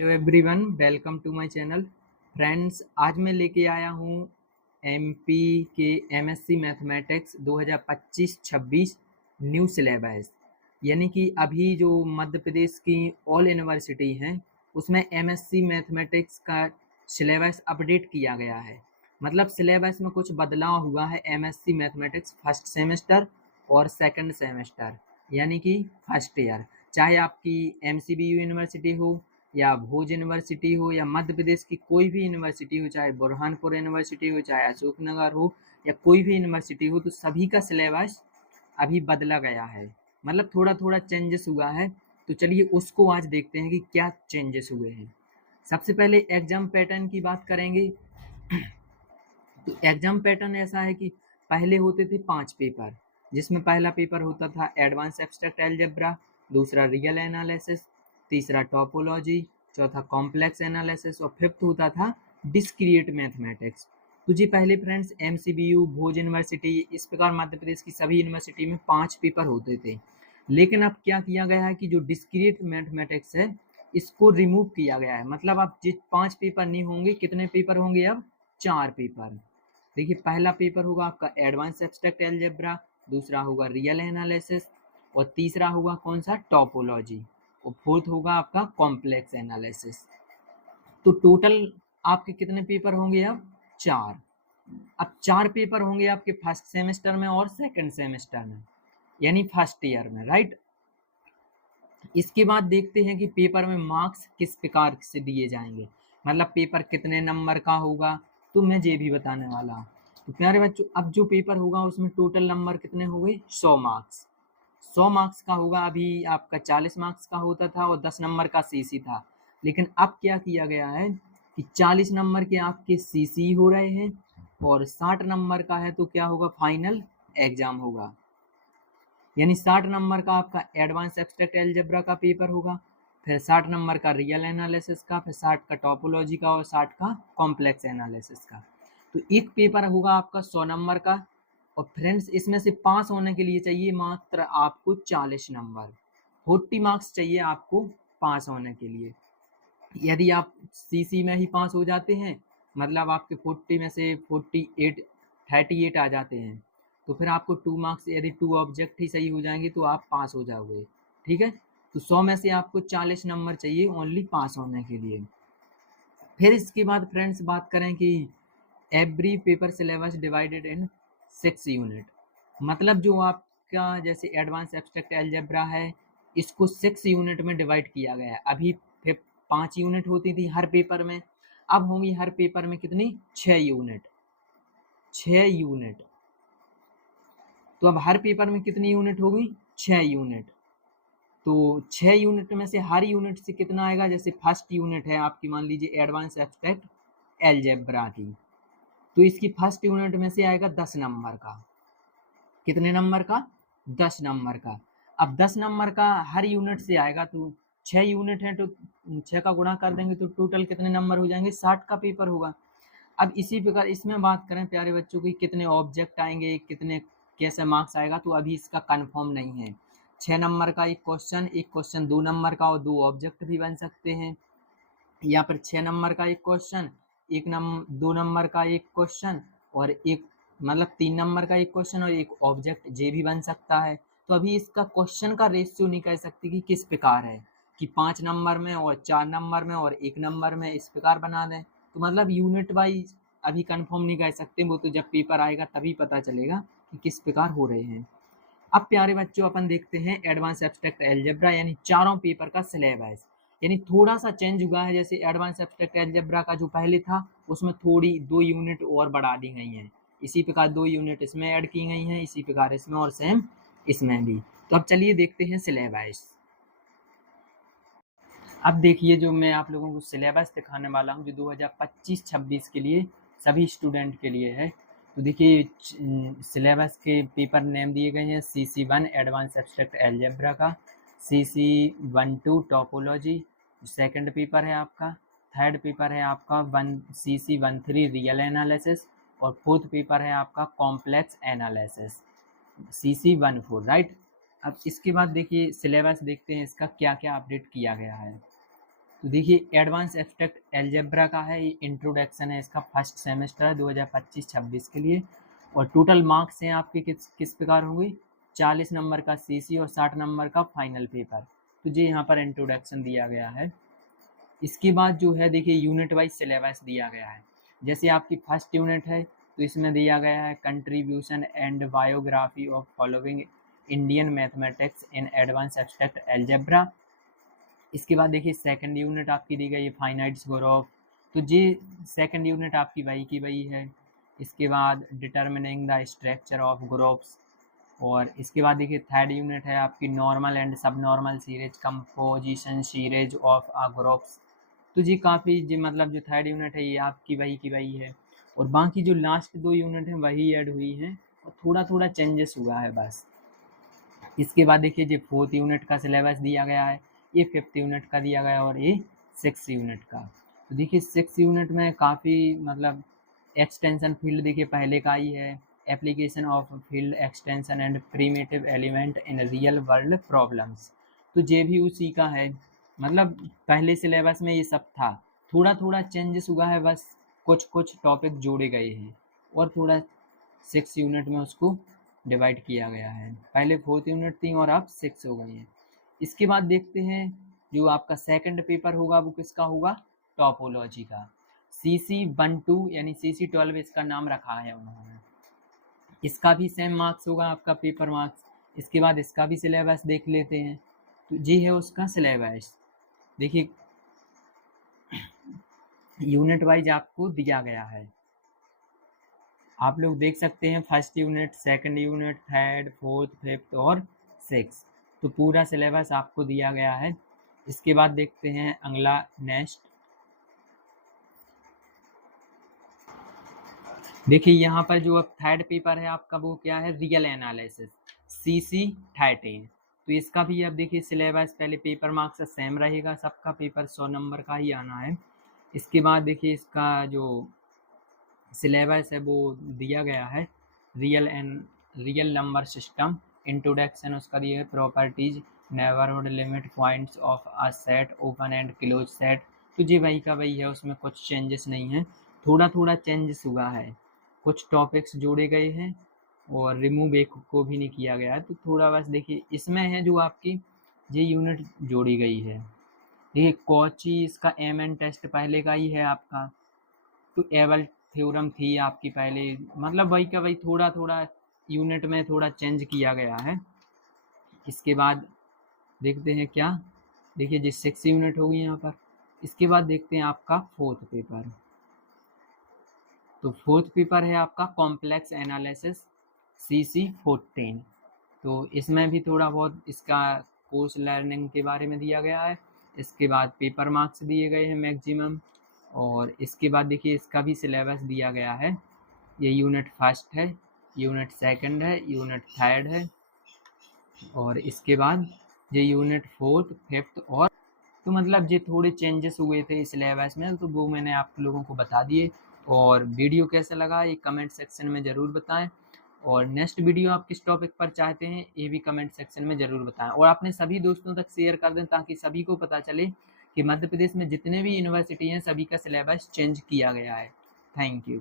Hello everyone, welcome to my channel. Friends, आज मैं लेके आया हूँ एमपी के एमएससी मैथमेटिक्स 2025-26 न्यू सिलेबस। यानी कि अभी जो मध्य प्रदेश की ऑल यूनिवर्सिटी हैं उसमें एमएससी मैथमेटिक्स का सिलेबस अपडेट किया गया है। मतलब सिलेबस में कुछ बदलाव हुआ है एमएससी मैथमेटिक्स फर्स्ट सेमेस्टर और सेकंड सेमेस्टर, यानी कि फर्स्ट ईयर। चाहे आपकी एमसीबीयू यूनिवर्सिटी हो या भोज यूनिवर्सिटी हो या मध्य प्रदेश की कोई भी यूनिवर्सिटी हो, चाहे बुरहानपुर यूनिवर्सिटी हो, चाहे अशोकनगर हो या कोई भी यूनिवर्सिटी हो, तो सभी का सिलेबस अभी बदला गया है। मतलब थोड़ा थोड़ा चेंजेस हुआ है। तो चलिए उसको आज देखते हैं कि क्या चेंजेस हुए हैं। सबसे पहले एग्जाम पैटर्न की बात करेंगे। तो एग्जाम पैटर्न ऐसा है कि पहले होते थे 5 पेपर, जिसमें पहला पेपर होता था एडवांस एब्स्ट्रैक्ट अलजेब्रा, दूसरा रियल एनालिसिस, तीसरा टोपोलॉजी, चौथा कॉम्प्लेक्स एनालिसिस और फिफ्थ होता था डिस्क्रीट मैथमेटिक्स। तो जी पहले फ्रेंड्स एमसीबीयू, भोज यूनिवर्सिटी, इस प्रकार मध्य प्रदेश की सभी यूनिवर्सिटी में 5 पेपर होते थे। लेकिन अब क्या किया गया है कि जो डिस्क्रीट मैथमेटिक्स है इसको रिमूव किया गया है। मतलब अब जिस 5 पेपर नहीं होंगे, कितने पेपर होंगे अब? 4 पेपर। देखिए पहला पेपर होगा आपका एडवांस एब्स्ट्रैक्ट अलजेब्रा, दूसरा होगा रियल एनालिसिस और तीसरा होगा कौन सा? टोपोलॉजी और फोर्थ होगा आपका कॉम्प्लेक्स एनालिसिस। तो टोटल आपके कितने पेपर होंगे अब? 4। अब 4 पेपर होंगे आपके फर्स्ट सेमेस्टर में और सेकंड सेमेस्टर में, यानी फर्स्ट ईयर में, राइट। इसके बाद देखते हैं कि पेपर में मार्क्स किस प्रकार से दिए जाएंगे, मतलब पेपर कितने नंबर का होगा, तो मैं ये भी बताने वाला हूँ। तो प्यारे बच्चों, अब जो पेपर होगा उसमें टोटल नंबर कितने हो गए? 100 मार्क्स। 100 मार्क्स का होगा। अभी आपका 40 मार्क्स का होता था और 10 नंबर का सीसी था। लेकिन अब क्या किया गया है कि 40 नंबर के आपके सीसी हो रहे हैं और 60 नंबर का है तो क्या होगा? फाइनल एग्जाम होगा। यानी 60 नंबर का आपका एडवांस एब्स्ट्रैक्ट अलजेब्रा का पेपर होगा, फिर 60 नंबर का रियल एनालिसिस का, फिर 60 का टोपोलॉजी का और 60 का कॉम्प्लेक्स एनालिसिस का। तो एक पेपर होगा आपका 100 नंबर का। और फ्रेंड्स इसमें से पास होने के लिए चाहिए मात्र आपको 40 नंबर, 40 मार्क्स चाहिए आपको पास होने के लिए। यदि आप सीसी में ही पास हो जाते हैं, मतलब आपके 40 में से 48 38 आ जाते हैं, तो फिर आपको 2 मार्क्स, यदि 2 ऑब्जेक्ट ही सही हो जाएंगे तो आप पास हो जाओगे। ठीक है, तो 100 में से आपको 40 नंबर चाहिए ओनली पास होने के लिए। फिर इसके बाद फ्रेंड्स बात करें कि every paper syllabus divided in 6 unit. मतलब जो आपका जैसे एडवांस एब्स्ट्रैक्ट अलजेब्रा है इसको 6 यूनिट में डिवाइड किया गया है। अभी 5 यूनिट होती थी हर पेपर में, अब होंगी हर पेपर में कितनी? 6 यूनिट। 6 यूनिट। तो अब हर पेपर में कितनी यूनिट होगी? 6 यूनिट। तो 6 यूनिट में से हर यूनिट से कितना आएगा? जैसे फर्स्ट यूनिट है आपकी, मान लीजिए एडवांस एब्स्ट्रैक्ट अलजेब्रा की, तो इसकी फर्स्ट यूनिट में से आएगा 10 नंबर का। कितने नंबर का? 10 नंबर का। अब 10 नंबर का हर यूनिट से आएगा, तो 6 यूनिट है तो 6 का गुणा कर देंगे तो टोटल कितने नंबर हो जाएंगे? 60 का पेपर होगा। अब इसी प्रकार इसमें बात करें प्यारे बच्चों की, कितने ऑब्जेक्ट आएंगे, कितने कैसे मार्क्स आएगा, तो अभी इसका कंफर्म नहीं है। 6 नंबर का एक क्वेश्चन 2 नंबर का और 2 ऑब्जेक्ट भी बन सकते हैं, या फिर 6 नंबर का एक क्वेश्चन, 2 नंबर का एक क्वेश्चन और एक, मतलब 3 नंबर का एक क्वेश्चन और एक ऑब्जेक्ट, ये भी बन सकता है। तो अभी इसका क्वेश्चन का रेशियो नहीं कह सकते कि किस प्रकार है, कि 5 नंबर में और 4 नंबर में और 1 नंबर में, इस प्रकार बना दें। तो मतलब यूनिट वाइज अभी कंफर्म नहीं कह सकते, वो तो जब पेपर आएगा तभी पता चलेगा कि किस प्रकार हो रहे हैं। अब प्यारे बच्चों अपन देखते हैं एडवांस एब्स्ट्रैक्ट अलजेब्रा यानी चारों पेपर का सिलेबस। यानी थोड़ा सा चेंज हुआ है। जैसे एडवांस एब्स्ट्रैक्ट अलजेब्रा का जो पहले था उसमें थोड़ी 2 यूनिट और बढ़ा दी गई हैं, इसी प्रकार 2 यूनिट इसमें ऐड की गई हैं, इसी प्रकार इसमें और सेम इसमें भी। तो अब चलिए देखते हैं सिलेबस। अब देखिए जो मैं आप लोगों को सिलेबस दिखाने वाला हूँ जो 2025-26 के लिए सभी स्टूडेंट के लिए है। तो देखिए सिलेबस के पेपर नेम दिए गए हैं CC1 एडवांस एब्स्ट्रैक्ट अलजेब्रा का, CC12 टोपोलॉजी सेकंड पेपर है आपका, थर्ड पेपर है आपका CC13 रियल एनालिसिस और फोर्थ पेपर है आपका कॉम्प्लेक्स एनालिसिस CC14, राइट। अब इसके बाद देखिए सिलेबस देखते हैं इसका क्या क्या अपडेट किया गया है। तो देखिए एडवांस एब्स्ट्रैक्ट अलजेब्रा का है, ये इंट्रोडक्शन है इसका, फर्स्ट सेमेस्टर है 2025-26 के लिए। और टोटल मार्क्स हैं आपके किस प्रकार होंगे, 40 नंबर का सीसी और 60 नंबर का फाइनल पेपर। तो जी यहाँ पर इंट्रोडक्शन दिया गया है। इसके बाद जो है देखिए यूनिट वाइज सिलेबस दिया गया है। जैसे आपकी फर्स्ट यूनिट है तो इसमें दिया गया है contribution and biography of following Indian mathematics in advance abstract algebra. इसके बाद देखिए सेकंड यूनिट आपकी दी गई है फाइनाइट्स ग्रुप, तो ये सेकंड यूनिट आपकी वही की वही है। इसके बाद determining the structure of groups, और इसके बाद देखिए थर्ड यूनिट है आपकी normal and subnormal series composition series of uh groups. तो जी काफ़ी जी मतलब जो थर्ड यूनिट है ये आपकी वही की वही है, और बाकी जो लास्ट 2 यूनिट हैं वही ऐड हुई हैं और थोड़ा थोड़ा चेंजेस हुआ है बस। इसके बाद देखिए जो फोर्थ यूनिट का सिलेबस दिया गया है, ये फिफ्थ यूनिट का दिया गया है और ये 6 यूनिट का। तो देखिए 6 यूनिट में काफ़ी मतलब एक्सटेंशन फील्ड देखिए पहले का ही है, application of field extension and primitive element in real world problems. तो ये भी उसी का है, मतलब पहले सिलेबस में ये सब था, थोड़ा थोड़ा चेंजेस हुआ है बस, कुछ कुछ टॉपिक जोड़े गए हैं और थोड़ा 6 यूनिट में उसको डिवाइड किया गया है। पहले 4th यूनिट थी और अब 6 हो गई हैं। इसके बाद देखते हैं जो आपका सेकंड पेपर होगा वो किसका होगा, टॉपोलॉजी का, CC12 यानी CC12 इसका नाम रखा है उन्होंने। इसका भी सेम मार्क्स होगा आपका पेपर मार्क्स। इसके बाद इसका भी सिलेबस देख लेते हैं। तो ये है उसका सिलेबस, देखिए यूनिट वाइज आपको दिया गया है, आप लोग देख सकते हैं first unit, second unit, third, fourth, fifth और 6, तो पूरा सिलेबस आपको दिया गया है। इसके बाद देखते हैं अगला नेक्स्ट, देखिए यहाँ पर जो अब थर्ड पेपर है आपका वो क्या है, रियल एनालिसिस CC13। तो इसका भी अब देखिए सिलेबस पहले पेपर मार्क्स से सेम रहेगा, सबका पेपर 100 नंबर का ही आना है। इसके बाद देखिए इसका जो सिलेबस है वो दिया गया है, रियल नंबर सिस्टम इंट्रोडक्शन उसका दिया है, properties, neighbourhood, limit, points of a set, open and close set. तो ये वही का वही है, उसमें कुछ चेंजेस नहीं है, थोड़ा थोड़ा चेंजेस हुआ है, कुछ टॉपिक्स जोड़े गए हैं और रिमूव एक को भी नहीं किया गया है। तो थोड़ा बस देखिए इसमें है जो आपकी ये यूनिट जोड़ी गई है। देखिए कॉची इसका एमएन टेस्ट पहले का ही है आपका, तो एबल थ्योरम थी आपकी पहले, मतलब वही का वही, थोड़ा थोड़ा यूनिट में थोड़ा चेंज किया गया है। इसके बाद देखते हैं क्या, देखिए जी 6 यूनिट होगी यहाँ पर। इसके बाद देखते हैं आपका फोर्थ पेपर, तो फोर्थ पेपर है आपका कॉम्प्लेक्स एनालिसिस CC14। तो इसमें भी थोड़ा बहुत इसका कोर्स लर्निंग के बारे में दिया गया है। इसके बाद पेपर मार्क्स दिए गए हैं मैक्सिमम, और इसके बाद देखिए इसका भी सिलेबस दिया गया है, ये यूनिट फर्स्ट है, यूनिट सेकंड है, यूनिट थर्ड है, और इसके बाद ये यूनिट फोर्थ, फिफ्थ और, तो मतलब ये थोड़े चेंजेस हुए थे सिलेबस में, तो वो मैंने आप लोगों को बता दिए। और वीडियो कैसा लगा ये कमेंट सेक्शन में ज़रूर बताएं, और नेक्स्ट वीडियो आप किस टॉपिक पर चाहते हैं ये भी कमेंट सेक्शन में ज़रूर बताएं, और अपने सभी दोस्तों तक शेयर कर दें ताकि सभी को पता चले कि मध्य प्रदेश में जितने भी यूनिवर्सिटी हैं सभी का सिलेबस चेंज किया गया है। Thank you.